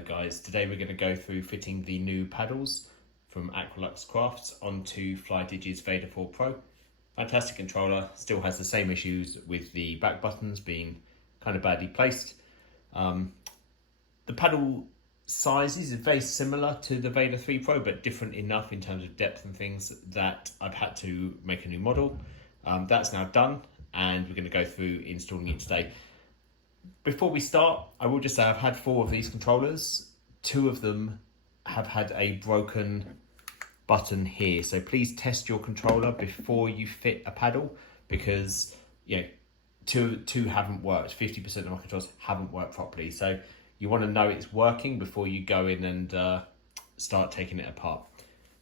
Hello guys, today we're going to go through fitting the new paddles from Aqualux Crafts onto Flydigi's Vader 4 Pro. Fantastic controller, still has the same issues with the back buttons being kind of badly placed. The paddle sizes are very similar to the Vader 3 Pro, but different enough in terms of depth and things that I've had to make a new model. That's now done and we're going to go through installing it today. Before we start, I will just say I've had 4 of these controllers. 2 of them have had a broken button here. So please test your controller before you fit a paddle, because two haven't worked. 50% of my controllers haven't worked properly. So you want to know it's working before you go in and start taking it apart.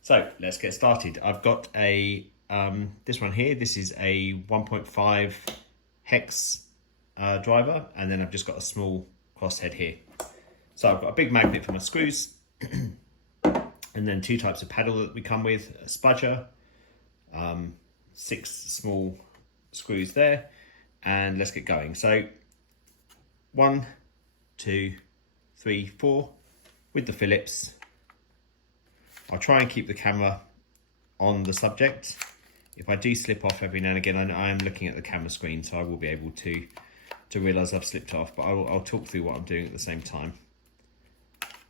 So let's get started. I've got a this one here. This is a 1.5 hex driver, and then I've just got a small crosshead here. So I've got a big magnet for my screws and then 2 types of paddle that we come with, a spudger, 6 small screws there, and let's get going. So 1, 2, 3, 4 with the Phillips. I'll try and keep the camera on the subject. If I do slip off every now and again, I am looking at the camera screen, so I will be able to realise I've slipped off, but I'll talk through what I'm doing at the same time.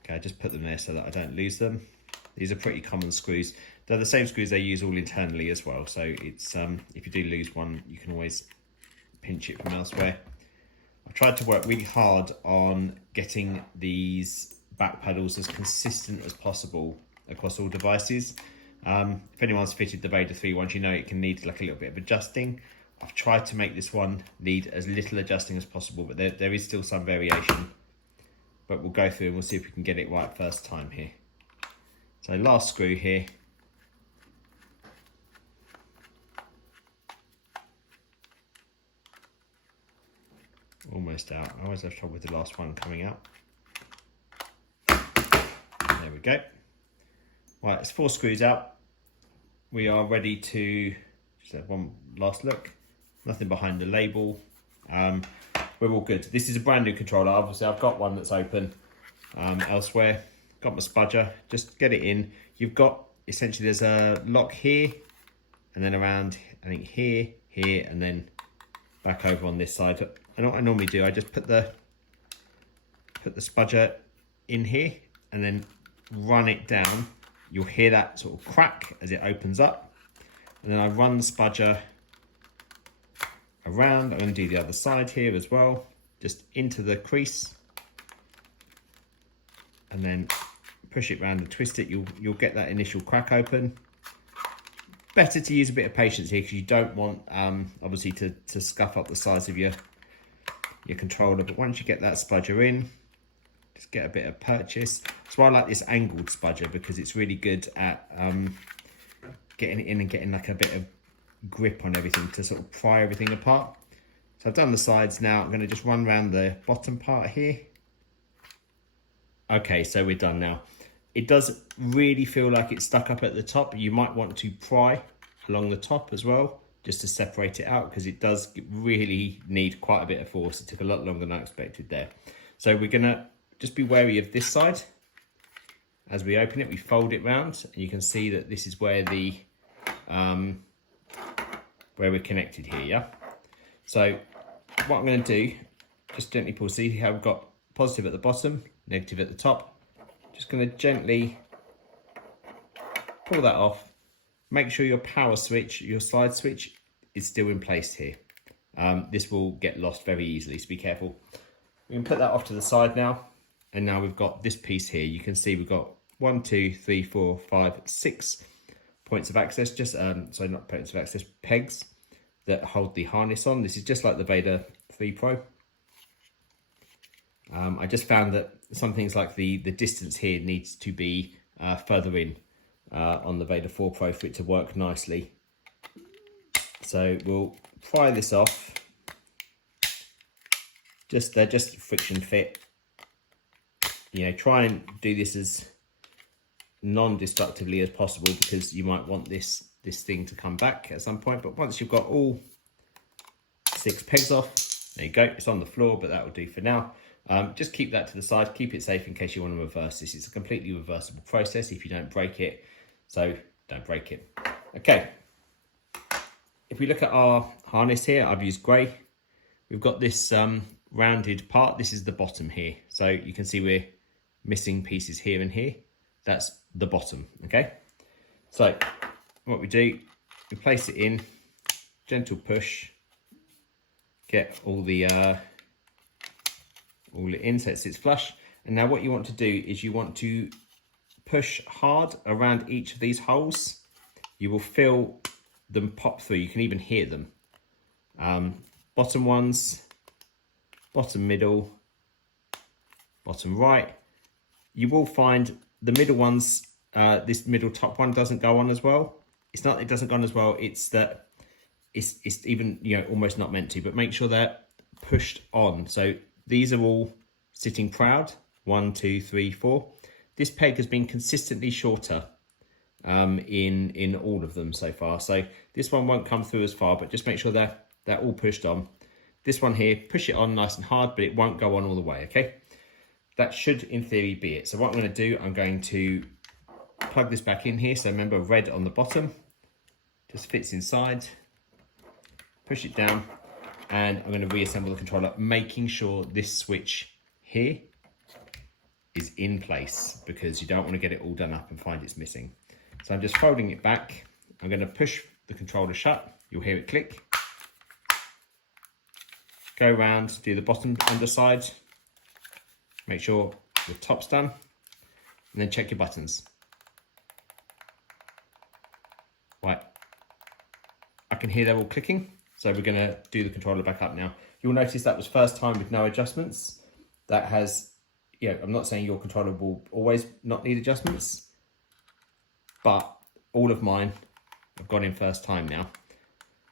Okay, I just put them there so that I don't lose them. These are pretty common screws. They're the same screws they use all internally as well, so it's if you do lose one, you can always pinch it from elsewhere. I've tried to work really hard on getting these back paddles as consistent as possible across all devices. If anyone's fitted the Vader 3 ones, you know it can need like a little bit of adjusting. I've tried to make this one need as little adjusting as possible, but there is still some variation. But we'll go through and we'll see if we can get it right first time here. So last screw here. Almost out. I always have trouble with the last one coming out. There we go. Right, it's 4 screws out. We are ready to just have one last look. Nothing behind the label. We're all good. This is a brand new controller. Obviously, I've got one that's open elsewhere. Got my spudger. Just get it in. You've got, essentially, there's a lock here, and then around, I think, here, and then back over on this side. And what I normally do, I just put the spudger in here, and then run it down. You'll hear that sort of crack as it opens up. And then I run the spudger around. I'm going to do the other side here as well, just into the crease, and then push it around and twist it. You'll get that initial crack open. Better to use a bit of patience here, because you don't want obviously to scuff up the size of your controller. But once you get that spudger in, just get a bit of purchase. That's why I like this angled spudger, because it's really good at getting it in and getting like a bit of grip on everything to sort of pry everything apart. So I've done the sides now. I'm going to just run around the bottom part here. Okay, so we're done now. It does really feel like it's stuck up at the top. You might want to pry along the top as well, just to separate it out, because it does really need quite a bit of force. It took a lot longer than I expected there. So we're going to just be wary of this side. As we open it, we fold it round, and you can see that this is where the where we're connected here, yeah? So what I'm going to do, just gently pull, see how we've got positive at the bottom, negative at the top. Just going to gently pull that off. Make sure your power switch, your slide switch, is still in place here. This will get lost very easily, so be careful. We can put that off to the side now. And now we've got this piece here. You can see we've got 1, 2, 3, 4, 5, 6 points of access, just sorry, not points of access, pegs that hold the harness on. This is just like the Vader 3 Pro. I just found that some things like the distance here needs to be further in on the Vader 4 Pro for it to work nicely. So we'll pry this off. They're just friction fit. Try and do this as non-destructively as possible, because you might want this thing to come back at some point. But once you've got all 6 pegs off, there you go, it's on the floor, but that will do for now. Just keep that to the side, keep it safe in case you want to reverse this. It's a completely reversible process if you don't break it, so don't break it. Okay, if we look at our harness here, I've used grey. We've got this rounded part. This is the bottom here. So you can see we're missing pieces here and here. That's the bottom, okay? So what we do, we place it in, gentle push, get all it in so it sits flush. And now what you want to do is you want to push hard around each of these holes. You will feel them pop through. You can even hear them. Bottom ones, bottom middle, bottom right. You will find the middle ones, this middle top one doesn't go on as well. It's not that it doesn't go on as well, it's that it's even, you know, almost not meant to, but make sure they're pushed on. So these are all sitting proud, 1, 2, 3, 4. This peg has been consistently shorter in all of them so far. So this one won't come through as far, but just make sure they're all pushed on. This one here, push it on nice and hard, but it won't go on all the way, okay? That should, in theory, be it. So what I'm going to do, I'm going to plug this back in here. So remember, red on the bottom, just fits inside. Push it down, and I'm going to reassemble the controller, making sure this switch here is in place, because you don't want to get it all done up and find it's missing. So I'm just folding it back. I'm going to push the controller shut. You'll hear it click. Go around, do the bottom underside. Make sure the top's done, and then check your buttons. Right, I can hear they're all clicking, so we're going to do the controller back up now. You'll notice that was first time with no adjustments. That has, you know, I'm not saying your controller will always not need adjustments, but all of mine have gone in first time now.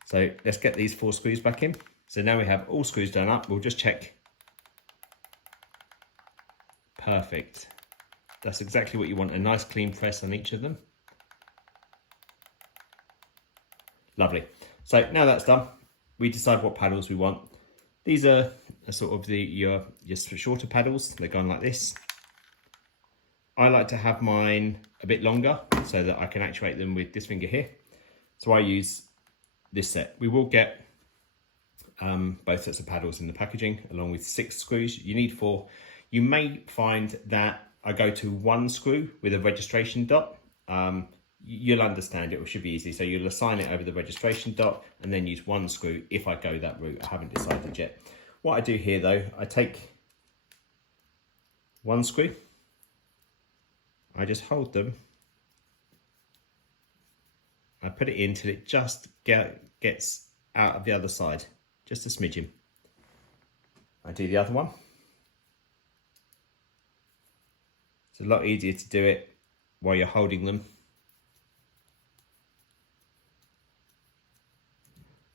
So let's get these 4 screws back in. So now we have all screws done up. We'll just check. Perfect. That's exactly what you want, a nice clean press on each of them. Lovely. So now that's done, we decide what paddles we want. These are sort of your shorter paddles. They're going like this. I like to have mine a bit longer so that I can actuate them with this finger here. So I use this set. We will get both sets of paddles in the packaging, along with 6 screws. You need 4. You may find that I go to 1 screw with a registration dot. You'll understand it should be easy. So you'll assign it over the registration dot and then use 1 screw if I go that route. I haven't decided yet. What I do here though, I take 1 screw, I just hold them, I put it in till it just gets out of the other side, just a smidgen. I do the other one. It's a lot easier to do it while you're holding them.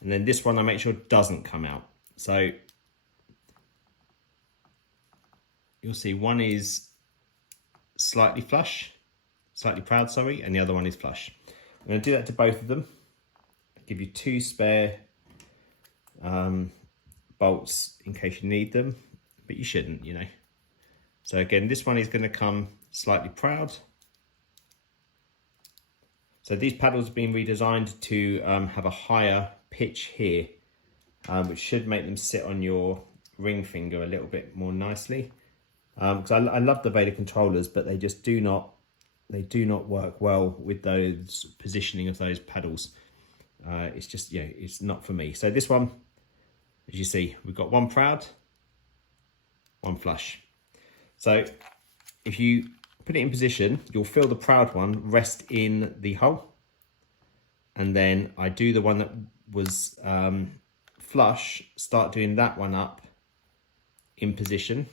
And then this one I make sure doesn't come out. So you'll see one is slightly flush, slightly proud, sorry, and the other one is flush. I'm going to do that to both of them. I'll give you 2 spare bolts in case you need them, but you shouldn't, you know. So again, this one is going to come slightly proud. So these paddles have been redesigned to have a higher pitch here, which should make them sit on your ring finger a little bit more nicely. Because I love the Vader controllers, but they just do not work well with those positioning of those paddles. It's just, yeah, it's not for me. So this one, as you see, we've got 1 proud, 1 flush. So if you put it in position, you'll feel the proud one rest in the hole. And then I do the one that was flush, start doing that one up in position.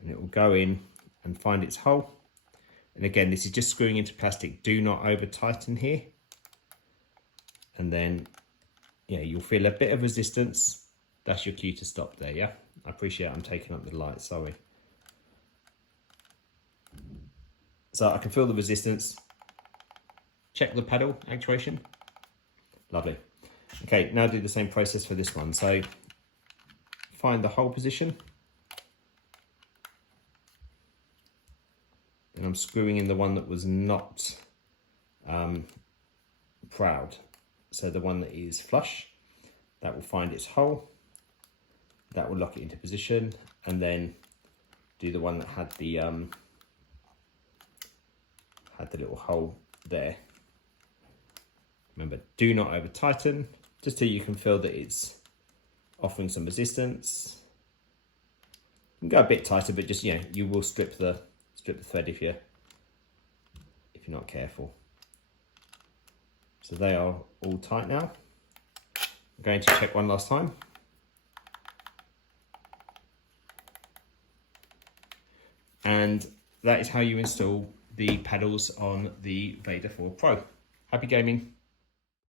And it will go in and find its hole. And again, this is just screwing into plastic. Do not over tighten here. And then, yeah, you'll feel a bit of resistance. That's your cue to stop there, yeah? I appreciate I'm taking up the light, sorry. So I can feel the resistance. Check the pedal actuation. Lovely. Okay, now do the same process for this one. So find the hole position. And I'm screwing in the one that was not proud. So the one that is flush, that will find its hole. That will lock it into position, and then do the one that had the little hole there. Remember, do not over tighten, just till you can feel that it's offering some resistance. You can go a bit tighter, but just, you will strip the thread if you're not careful. So they are all tight now. I'm going to check one last time. And that is how you install the paddles on the Vader 4 Pro. Happy gaming.